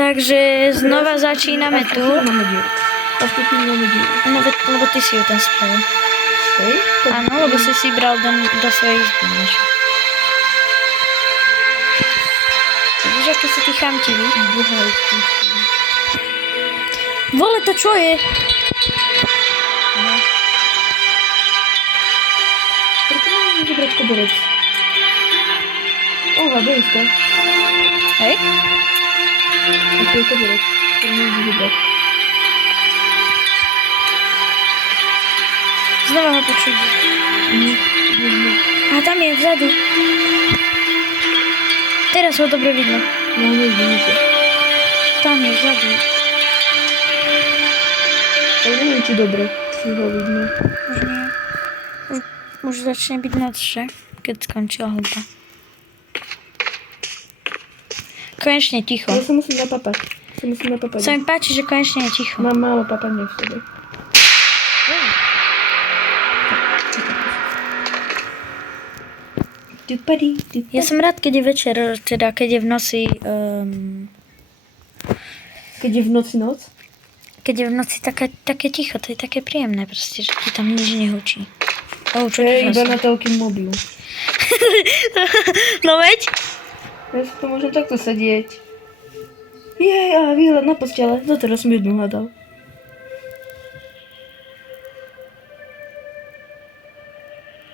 Takže znova začíname tu. Máme díru. A v tuto máme díru. No, lebo ty si ju tam spravil. Hej? Áno, lebo si bral do svojej izby. Vidíš, aký si ty chamtivý? Vole, to čo je? Prečo môžem vybrať koberec? Oha, bojiska. Hej? A to je koberec. To môžem vybrať. Znova ho počuť. A tam je vzadu. Teraz ho dobre vidno. No, nevidíte. Tam je vzadu. Ale neviem, či dobre si ho vidno. Už nie. Už začne byť noc, že? Keď skončila hudba. Konečne ticho. Ja sa musím napapať. Sa mi páči, že konečne je ticho. Mám málo papania v sebe. Ja som rád, keď je večer, teda keď je v noci... Keď je v noci noc? Keď je v noci také ticho, to je také príjemné proste, že ti tam nič nehučí. Čo Hej, iba na telkým mobil. No veď? Ja si to môžem takto sedieť. Jej, a výhľad na postele. Doteraz som jednu hľadal.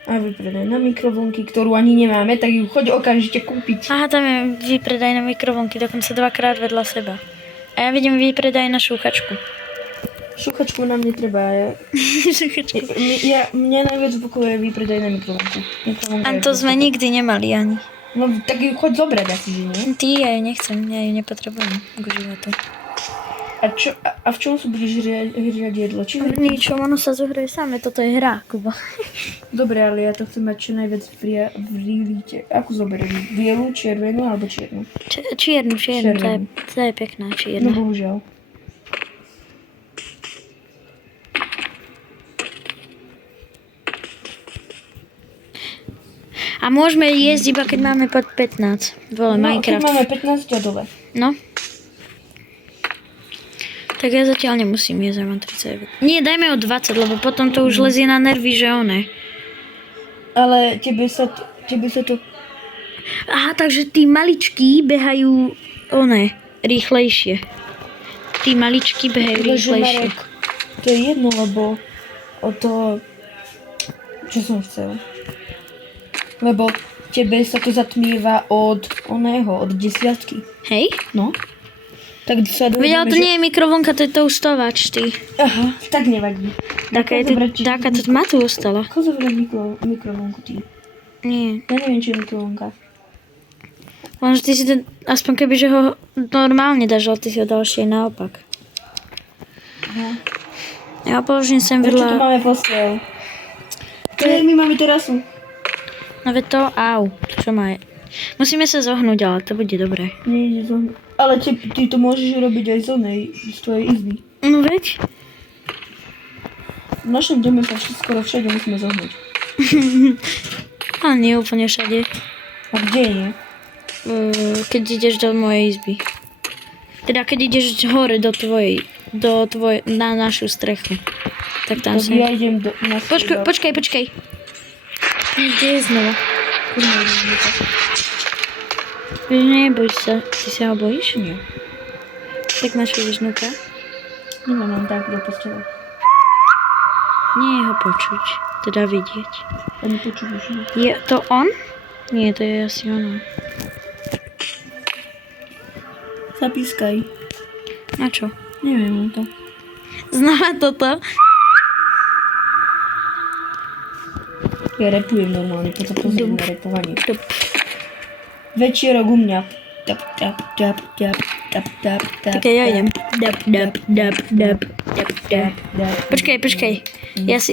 A vypredaj na mikrovlnky, ktorú ani nemáme, tak ju choď okamžite kúpiť. Aha, tam je výpredaj na mikrovlnky, dokonca 2-krát vedľa seba. A ja vidím výpredaj na šúchačku. Šúchačku nám netreba. Šúchačku. Mňa najviac bukuje výpredaj na mikrovlnku. A to sme nikdy nemali ani. No tak ju choď zobrať asi, že nie? Ty, ja ju nechcem, ja ju nepotrebujem k životu. A v čom sa budeš hriať jedlo? V ničom, ono sa zohraje samé, toto je hra, Kuba. Dobre, ale ja to chcem mať čo najviac vrýlite. Akú zoberiem? Bielu, červenú alebo čiernu? Čiernu, to je pekná No čierna. bohužiaľ. A môžeme jesť iba keď máme pod 15. Vole, No, Minecraft. keď máme 15 a dole. No. Tak ja zatiaľ nemusím jesť, ja mám 39. Nie, dajme o 20, lebo potom to už lezie na nervy, že one. Ale tebe sa to... Aha, takže tí maličkí behajú one, rýchlejšie. Tí maličkí behajú rýchlejšie. Marek, to je jedno, lebo o to... Čo som chcel? Lebo tebe sa to zatmieva od desiatky. Hej? No. Tak sa Veď, ale to nie je mikrovlnka, to je toastovač, ty. Aha, tak nevadí. Taká to ma tu ostala. Ako zobrať mikrovlnku ty? Nie. Ja neviem, či je mikrovlnka. Lenže ty si to, aspoň keby, že ho normálne dáš, ale ty si ho dal ešte naopak. Aha. Ja ho položím sem Prečo tu vedľa... máme postel? My máme terasu. No veď to, čo má je? Musíme sa zohnúť, ale to bude dobré. Nie, ale ty to môžeš robiť aj z tvojej izby. No veď? V našom dome sa skoro všade musíme zohnúť. Ale nie úplne všade. A kde nie? Keď ideš do mojej izby. Teda keď ideš hore do tvojej, na našu strechu. Tak tam Tak som. ja idem na Počkaj. Kde je znova? Neboj sa. Ty sa ho bojíš? Nie. Tak máš vidieť vnúka? Nemám tak do postele. Nie je ho počuť. Teda vidieť. Ani počuť. Je to on? Nie, to je asi ono. Zapískaj. Na čo? Neviem to. Znova toto? Ja repujem normálne, potom pozriem na repovanie. Večierok u mňa. Tap, tap, tap, tap, tap, tap, tap. Tak ja idem. Dap. Počkaj.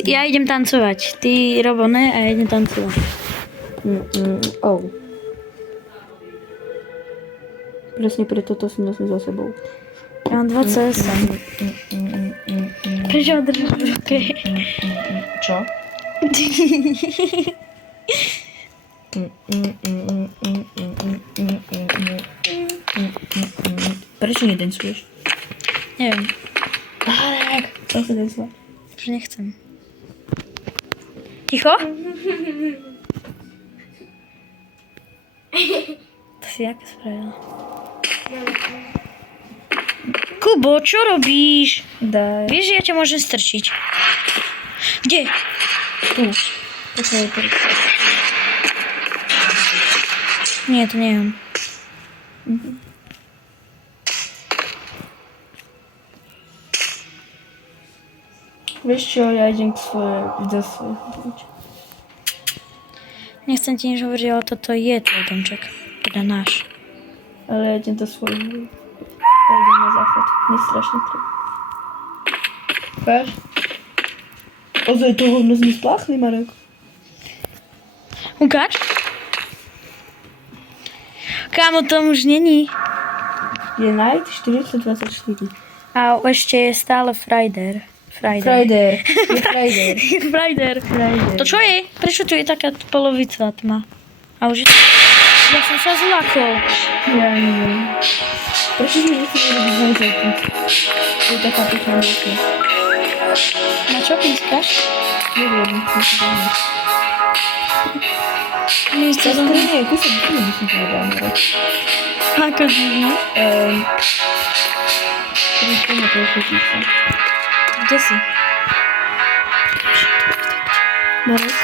Ja idem tancovať. Ty rob one a ja idem tancovať. Presne preto to si nosím za sebou. Ja mám 2 CS. Prečo ho držíš v ruke? Čo? Prečo nedancuješ? Neviem, Marek, co sa dancovať? že nechcem. Ticho? To si jaká spravila? Kubo, čo robíš? Daj. Vieš, že ja ťa môžem strčiť. Kde? Tu. Počkaj, tu. Nie, to nie je on. Vieš čo, ja idem k do svojho domčeka. Nechcem ti nič hovoriť, ale toto je tvoj domček. Teda náš. Ale ja idem do svojho. Ja idem na záchod. Mne strašne treba. Cháš? Ozaj to hovno sme spláchli, Marek. Ukáž? Kámo, tam už není. Je night 424. A ešte je stále Friday. Friday. Je Friday. Friday. Friday. To čo je? Prečo tu je taká polovica tma? A už je to... Ja som sa zlakol. Ja neviem. Prečo sme nechceli robiť zajzajky? To je taká pekná miestnosť. Na čo pískaš? Neviem, musím to Místo ja som... skrine, kúsok by som povedala, Marek. Ako divno. Prečo na to chvíľka? Kde si? Marek?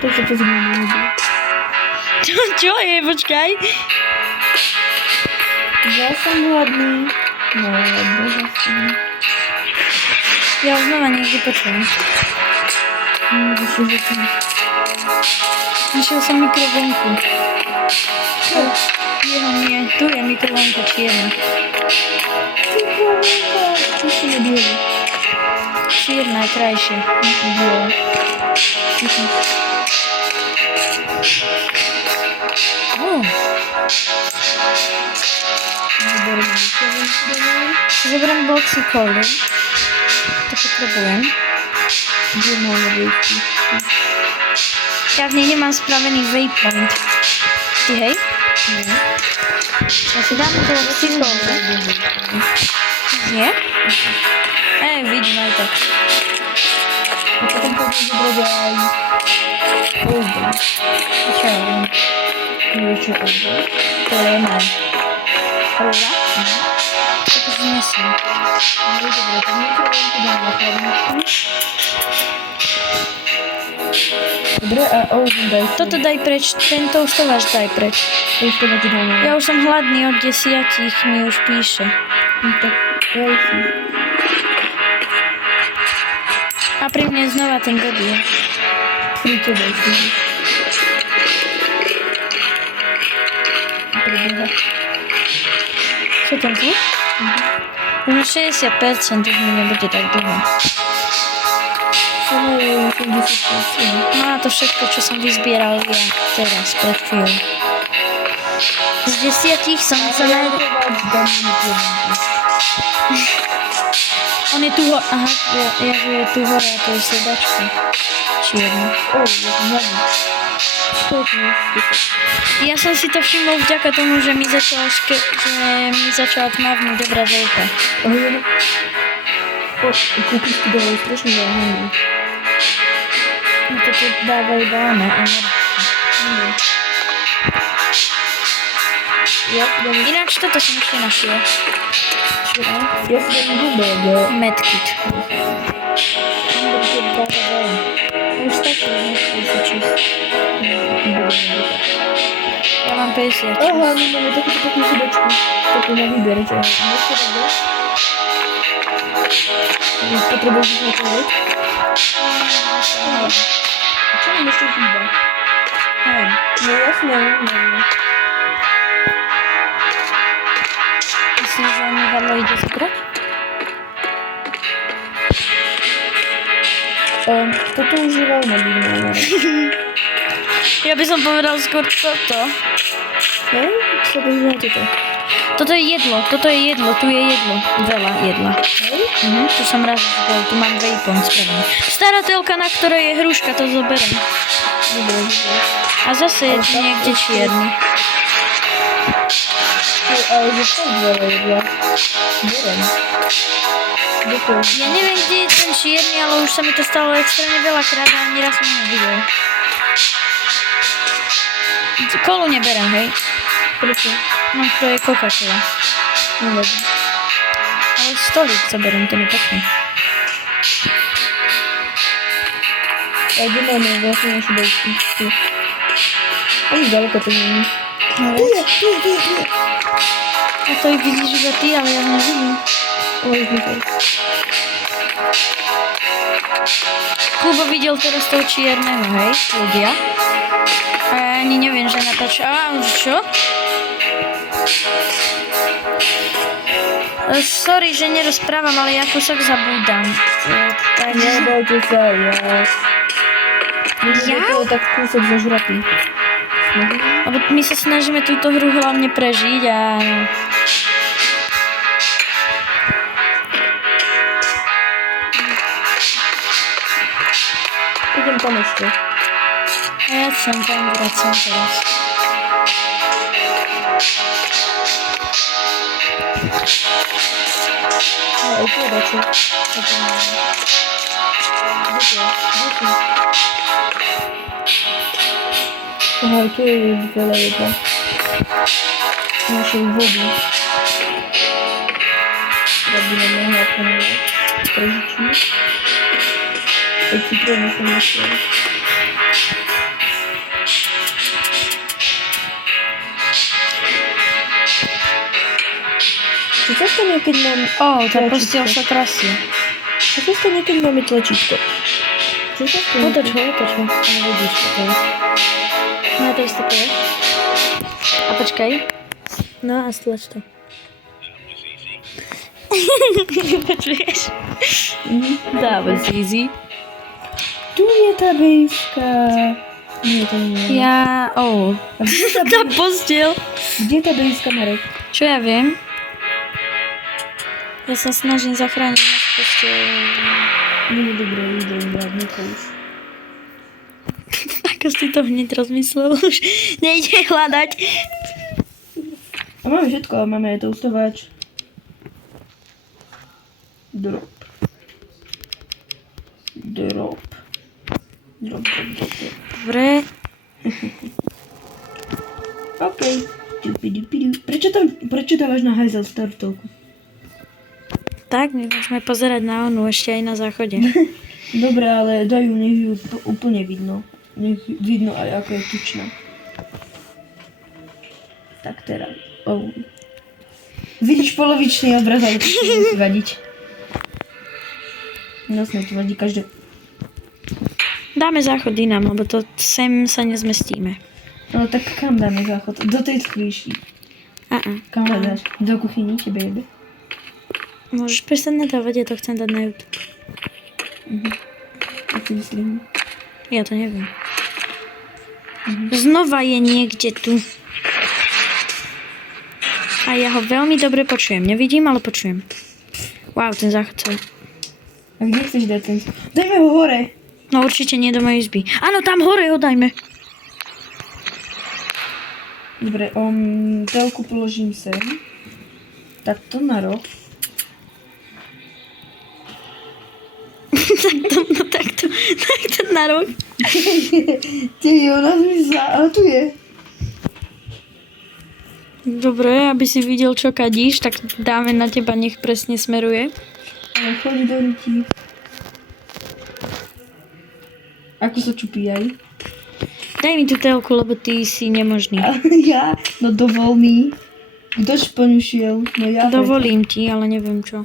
To sa to zmenilo. Čo je? Počkaj. Ja som hladný. No, boha som. Ja už znova niekde počujem. Našiel som mikrovlnku. Jeho nie. Tu je mikrovlnka čierna. Čo si nebieli? Čierna je krajšie. Biela. Zoberiem boxy kolu. To potrebujem. Kde máme vejky? Ja v nej nemám spravený waypoint. Ty hej? Nie. Ja si dám to boxy kolu. Nie? Vidím aj tak. A potom pôjdem zobrať aj oldem. Čo ja viem? Vieš čo oldem? To je mám. Rúra? To to znesiem. No dobre, tak mikrovlnku dám na chladničku. Dobre, a oldem daj si. Toto daj preč, tento už to váš daj preč. To už to máte dáme. Ja už som hladný od 10, mi už píše. No tak daj si. A pri mne znova ten god je. Pri tebe si. Prebieha. Čo ten zvuk? Už 60%, už mi nebude tak dlho. Samo je 80%. No a to všetko, čo som vyzbieral ja teraz, pred chvíľou. Z 10 som sa On je tu hore, aha, ja že je tu hore a to je sedačka. Čierna. Ja som si to všimol vďaka tomu, že mi začala tmavnúť obrazovka. Kúpisky dávajú strašne veľa hangry. No to tu dávajú iba ono, Ináč toto som ešte našiel. Ja si dám hube, bo... Medkit. Už stačí, nechci sa čísť. Ja mám 50. Aha, my máme takúto peknú sedačku. Takú na výber, že? Nechce robiť? Potrebuješ na to vieť? A čo nám ešte chýba? Neviem. No jasné, neviem. Myslíš, že on mi vadlo ide zobrať? Toto už je veľmi divné. Ja by som povedal skôr toto. Hej? Čo to znamená toto? Toto je jedlo, tu je jedlo. Veľa jedla. Hej? Tu som raz bol, tu mám waypoint spravený. Stará telka, na ktorej je hruška, to zoberiem. Dobre. A zase je tu niekde čierny. ale že to veľa jedla. Berem. Ďakujem. Ja neviem, kde je ten čierny, ale už sa mi to stalo extrémne veľakrát a ani raz som ho nevidel. Kolu neberem, hej? Prečo? No, to je Coca-Cola. Nevadí. Ale stolík sa berem, ten je pekný. A kde máme vlastne naše dojky? Tu. Ani ďaleko to nie je. Tu je. A to ich vidíš iba ty, ale ja ho nevidím. Oj, znikaj. Kubo videl teraz toho čierneho, hej, ľudia. A ja ani neviem, že natáča. A čo? Sorry, že nerozprávam, ale ja kúsok zabúdam. Takže... Nebojte sa, ja... Ja? Je to tak kúsok zažratý. Lebo my sa snažíme túto hru hlavne prežiť a... Idem tam ešte. A ja som tam vracam teraz. Aj tu je dačo. Aha, aj tu je veľa jedla. Našej vody. Robíme mnoho ako prežičíme. Aj citróny som našiel. Čo sa stane, keď mám... Tá postiel sa trasie. Čo sa stane, keď máme tlačítko? Čo sa stane? Otoč ho. A vidíš to tu. No to isté to je. A počkaj. No a stlač to. Počuješ? That was easy. Tu je tá bejska. Nie, to nie. Ja... A kde je tá Tá postiel. Kde je tá bejska, Marek? Čo ja viem? Ja sa snažím zachrániť našu postiel. Nie, dobre, idem brať, nekouš. Ako si to hneď rozmyslel, už nejde hľadať. A máme všetko, máme aj toustovač. Drop. Dobre. OK. Prečo dávaš na hajzel startovku? Tak, my môžeme pozerať na onu ešte aj na záchode. Dobre, ale dajú, nech ju úplne vidno. Nech vidno aj ako je tučná. Tak teraz. Oh. Vidíš polovičný obraz, ale to nemusí vadiť. Nosne to vadí každé. Dáme záchod inám, lebo to sem sa nezmestíme. No tak kam dáme záchod? Do tej sklíši. Kam ho dáš? Do kuchyni? Tebe jebe? Môžeš prestať nadávať, ja to chcem dať na YouTube. A ty myslím. Ja to neviem. Znova je niekde tu. A ja ho veľmi dobre počujem. Nevidím, ale počujem. Wow, ten záchod sa... A kde chceš dať ten? Dajme ho hore! No určite nie do mojej izby. Áno, tam hore ho dajme. Dobre, telku položím sem. Takto na roh. takto na rok. Ty, ona zmizla, ale tu je. Dobre, aby si videl, čo kadíš, tak dáme na teba, nech presne smeruje. Ale choď do ryti. Ako sa čupí aj? Daj mi tú telku, lebo ty si nemožný. Ja? No dovol mi. Kdož ponušiel? No ja. Dovolím ti, ale neviem čo.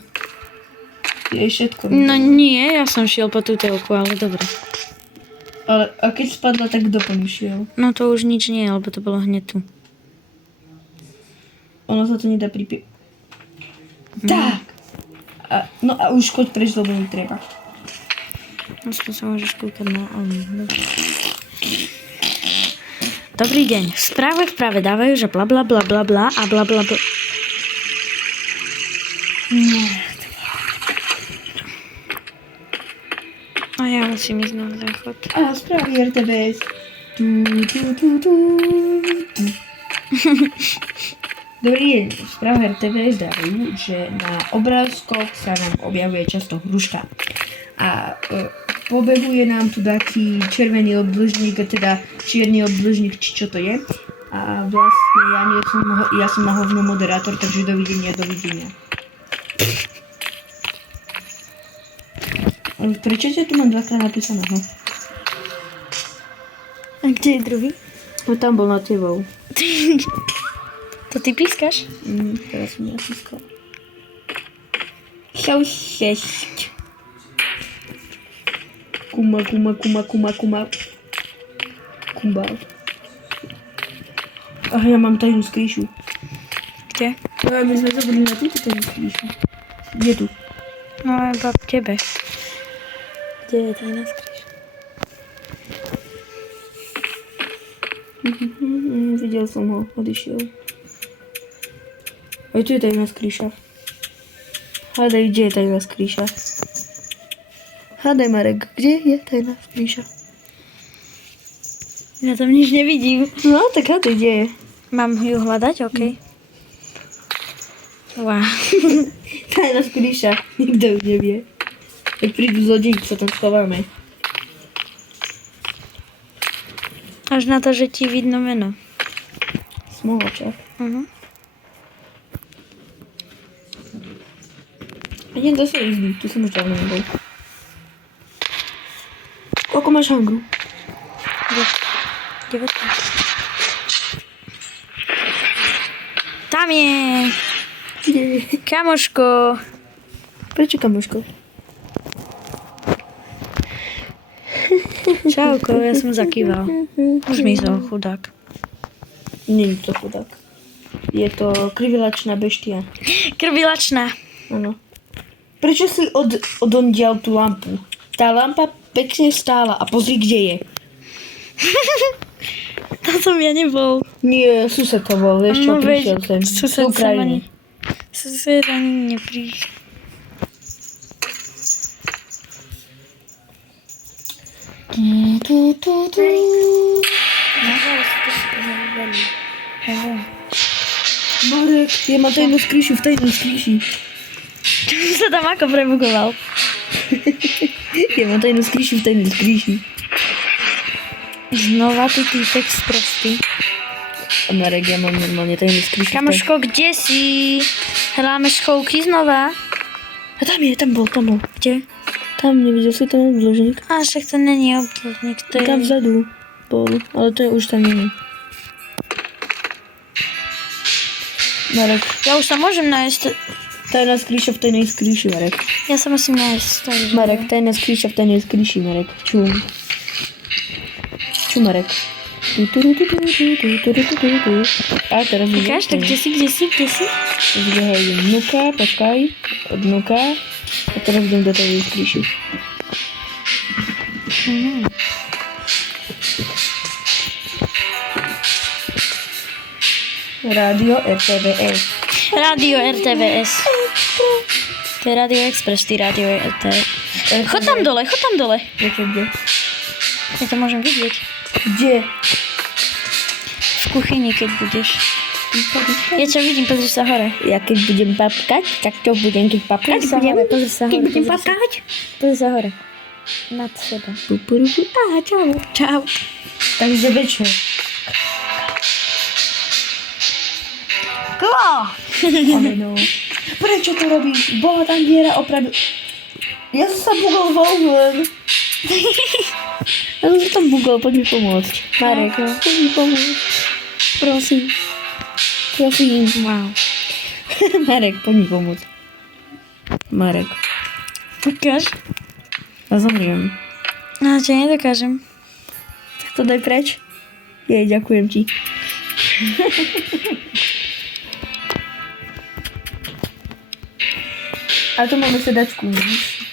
Jej všetko. No nie, ja som šiel po tú telku, ale dobre. Ale a keď spadla, tak kto ponušiel? No to už nič nie, lebo to bolo hneď tu. Ono sa to nedá Tak! No a už choď preč, lebo mi treba. Aspoň sa môžeš kúkať na... Dobrý deň. V správe dávajú, že bla bla bla bla bla a bla bla bla. A ja musím ísť na záchod. A správy RTBS. Dobrý deň, správa RTV zdajú, že na obrázkoch sa nám objavuje často hruška. A pobehuje nám tu taký červený obdĺžnik, teda čierny obdĺžnik, či čo to je. A vlastne ja som na hovno moderátor, takže dovidenia. Prečo tu mám dvakrát napísaného? A kde je druhý? No tam bol nad tebou. To ty pískaš? Teraz som napískal. Šau 6. Kuma. Kumba. Aha, ja mám tajnú skrýšu. Kde? Ale my sme zabudli na túto tajnú skrýšu. Kde tu? No iba v tebe. Kde je tajná skrýša? Videl som ho, odišiel. Aj tu je tajná skrýša. Hádaj, kde je tajná skrýša? Hádaj, Marek, kde je tajná skrýša? Ja tam nič nevidím. No, tak hádaj, kde je? Mám ju hľadať? OK. Wow. Tajná skrýša, nikto ju nevie. Keď prídu zlodeji, sa tam schováme. Až na to, že ti vidno meno. Smohočak. Idem do svojej izby, tu som už dávno nebol. Koľko máš hangru? 19. Tam je! Kde? Kamoško! Prečo kamoško? Čauko, ja som zakýval. Už myslel, chudák. Nie je to chudák. Je to krivilačná beštia. Krvilačná. Áno. Prečo si odondial tú lampu? Tá lampa pekne stála a pozri, kde je. To som ja nebol. Nie, sused to bol, vieš čo, prišiel sem. Sused Z Ukrajiny. Sused ani neprišiel. Marek, ja mám tajnú skrýšu v tajnej skrýši. Čo si sa tam ako prebugoval? Ja mám tajnú skrýšu v tajnej skrýši. Znova ty týpek sprostý. A Marek, ja mám normálne tajnú skrýšu. Kamoško, kde si? Hráme schovky znova? A tam bol. Kde? Tam, nevidel si ten obdĺžnik? A však to není obdĺžnik, to je... Tam vzadu bol, ale to je už tam není. Marek, Ja už sa môžem nájsť. tajná skrýša v tajnej skrýši, Marek. Ja sa musím nájsť. Marek, tajná skrýša v tajnej skrýši, Marek. Čum, Marek. A teraz Ukáž, tak kde si? Zbehaj vnuka, počkaj. Od vnuka. A teraz idem do tej skrýši. Rádio RTVS. Rádio RTVS. To je Rádio Express, ty Rádio RTVS. Chod tam dole. Prečo, kde? Ja to môžem vidieť. Kde? V kuchyni, keď budeš. Ja ťa vidím, pozri sa hore. Ja keď budem papkať, tak to budem, keď papkať budem. Pozri sa hore. Keď budem papkať? Pozri sa hore. Nad seba. Aha, čau. Takže večer. Klo! No. Prečo to robíš? Bola tam diera opravdu. Ja som sa bugol von. Ja som sa tam bugol, poď mi pomôcť. Marek, poď mi pomôcť. Prosím. Wow. Marek, poď mi pomôcť. Marek. Ukáž? Ja zomriem. No, čo nedokážem. Tak to daj preč. Jej, ďakujem ti. A tu máme sedačku.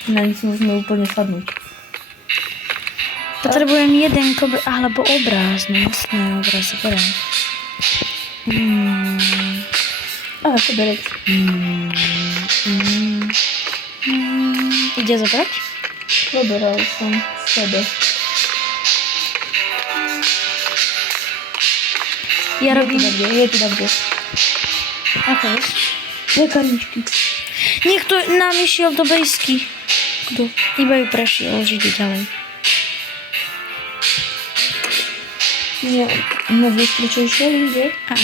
Na nic môžeme úplne sadnúť. Potrebujem jeden alebo obráz. No jasné, obráz, berem. Aha, to berec. Ide zobrať? Poberal som sebe. Ja robím... Je tu tam kde. Ako vieš? Lekarničky. Niekto nám išiel do bejsky. Kto? Iba ju prešiel, už ide ďalej. Nie, no vieš prečo išiel ide? A,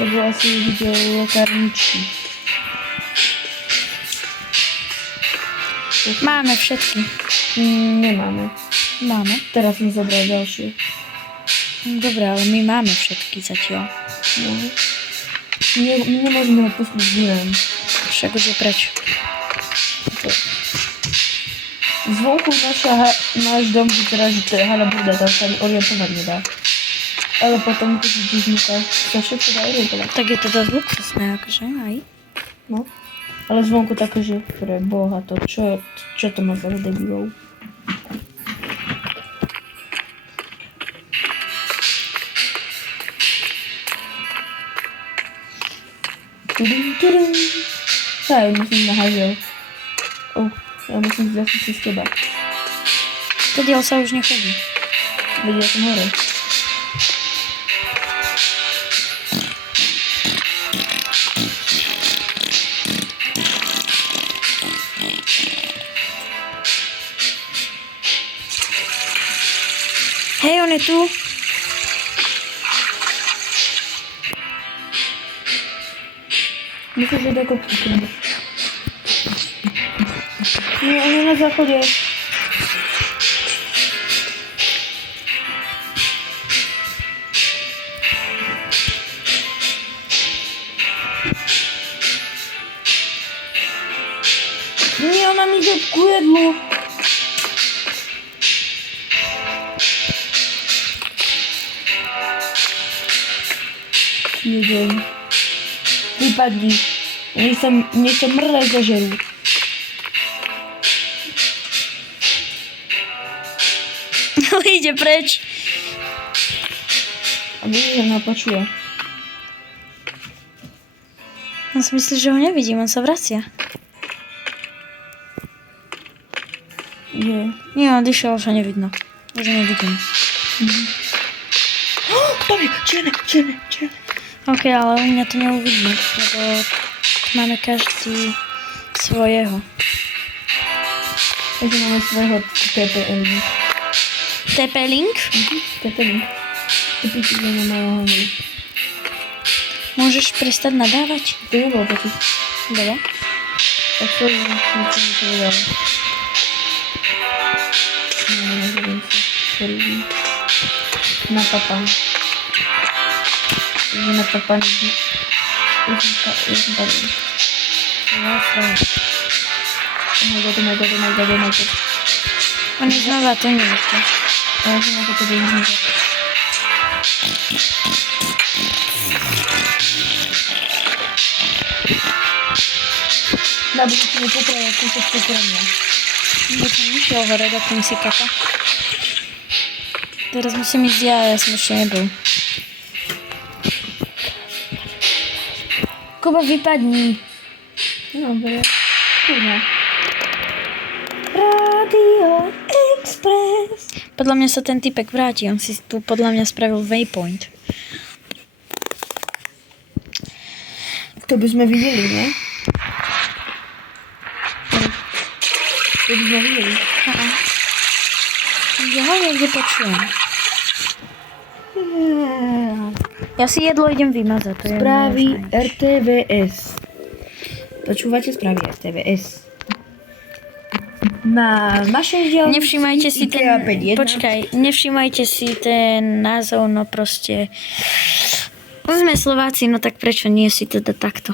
Lebo asi videl lekarničky. máme všetky. Nemáme. Máme. Teraz mi zobral ďalšie. Dobre, ale my máme všetky zatiaľ. No. Nemôžeme ho pustiť dňujem. Však už je preč. Zvonku náš dom vyzerá, že to je halaburda, tam sa ani orientovať nedá. Ale potom, keď vidíš vnúka, sa všetko dá orientovať. Tak je to dosť luxusné, akože, aj. No. Ale zvonku také, že pre boha to, čo to má za debilov? Tudum. Ja musím na hazel. Ja musím zjasniť cez teba. Tadiaľ sa už nechodí. Veď ja som hore. Hej, on je tu. Myslím, že do kopky príde. Nie, on je na záchode. Nie, ona mi ide ku jedlu. Nedeň. Vypadni. Nech to mrle zažerú. Ide preč. A vidíš, že ma počuje. On si myslí, že ho nevidím, on sa vracia. Nie. Nie, on odišiel, už ho nevidno. Už ho nevidím. Tam je, čierne. Ok, ale u mňa to neuvidí, lebo máme každý svojho. Takže máme svojho TPL. TP-link? TPL. Typicky, že nemá hlavy. Môžeš prestať nadávať? To nebolo počuť. Dobre. Tak to je, niečo mi povedal. Neviem sa. Sorry. Napapám. Napapám. Ja som tady. Oh my god. On je znova to niekto. Ja som na to vyhnúť. Na budúci mi popraviť kúsok cukrovňa. Bo som išiel hore, dokým si kapa. Teraz musím ísť ja som ešte nebol. Kuba, vypadni. Dobre. Kurňa. Radio Express. Podľa mňa sa ten typek vráti, on si tu podľa mňa spravil waypoint. To by sme videli, ne? To by sme videli. Ja ho niekde počujem. Ja si jedlo idem vymazať. To Správy je možné. RTVS. Počúvate správy RTVS. Na našej diaľnici Nevšímajte si IKEA ten... 51. Počkaj, nevšímajte si ten názov, no proste... Sme Slováci, no tak prečo nie si teda takto?